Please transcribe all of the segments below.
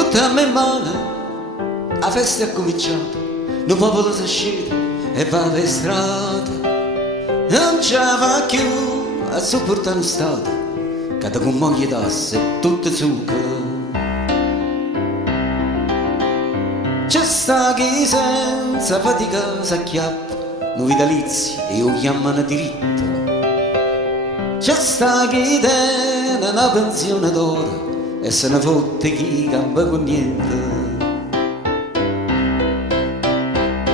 Buttammi in mano, la festa è cominciata, il popolo si scende e va per strada. Non ce la fa più a sopportare un stato, che con moglie tasse e tutto zucchero. C'è sta chi senza fatica s'acchiappa, non vitalizi e lo chiamano diritto. C'è sta chi tiene una pensione d'oro e se ne fotte chi campa con niente.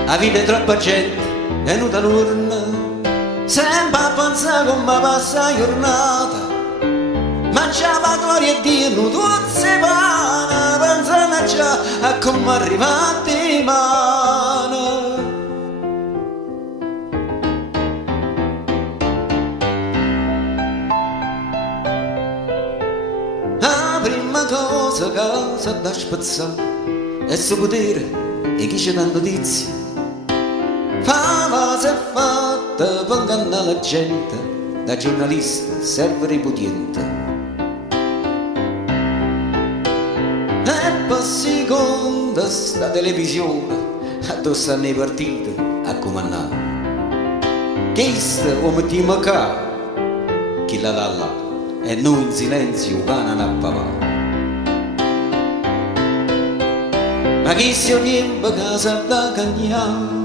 La vita è troppa gente, è venuta l'urna, sempre a pensare come passa la giornata. Mangiava gloria e Dio, non tutti si vanno, pensando già a come arrivati mano. La prima cosa che si da spazzare è il suo potere e chi ci dà notizie. Fama si è fatta per ingannare la gente, da giornalista serve ripudiente. E per seconda sta televisione addosso nei partiti a comandare. Questo lo mettiamo a capo, chi la dà là, e noi in silenzio canano a papà. Ma chi si riempie casa da cagnare?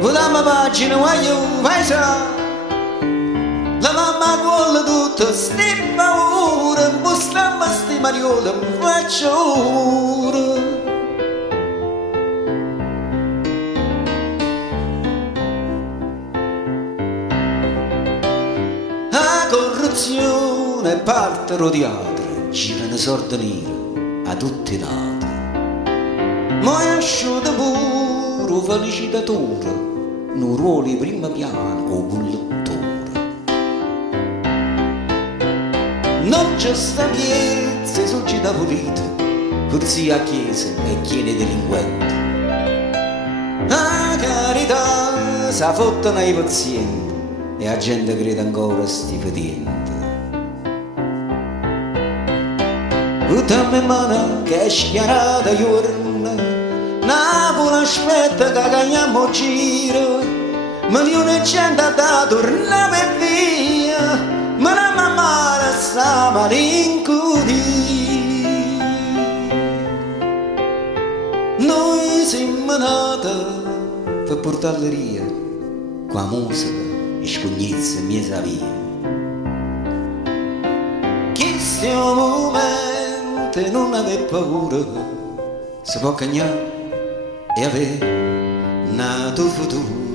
Vogliamo pagina, voglio paesà. La mamma vuole tutto, sti paura, bustamma sti mariola, mi faccio ora. La corruzione è parte rodiata, girano sordi nere a tutti i lati. Ma è asciutto pure felicitatore, non ruoli primo piano o bullettore. Non c'è sta piezza società pulita, forse a chiesa e chiede delinquenti. La carità sa fottano ai pazienti e la gente crede ancora a sti fetienti. Buttammi in mano che è schiarata giorna, Napoli aspetta che cagniamo giro, milioni di gente da tornare per via, ma la mamma sta malinconia. Noi siamo nati per portarle via, con la musica e scognezza e mia via. Questo momento non aveva paura, si può cagnare e avere nato futuro.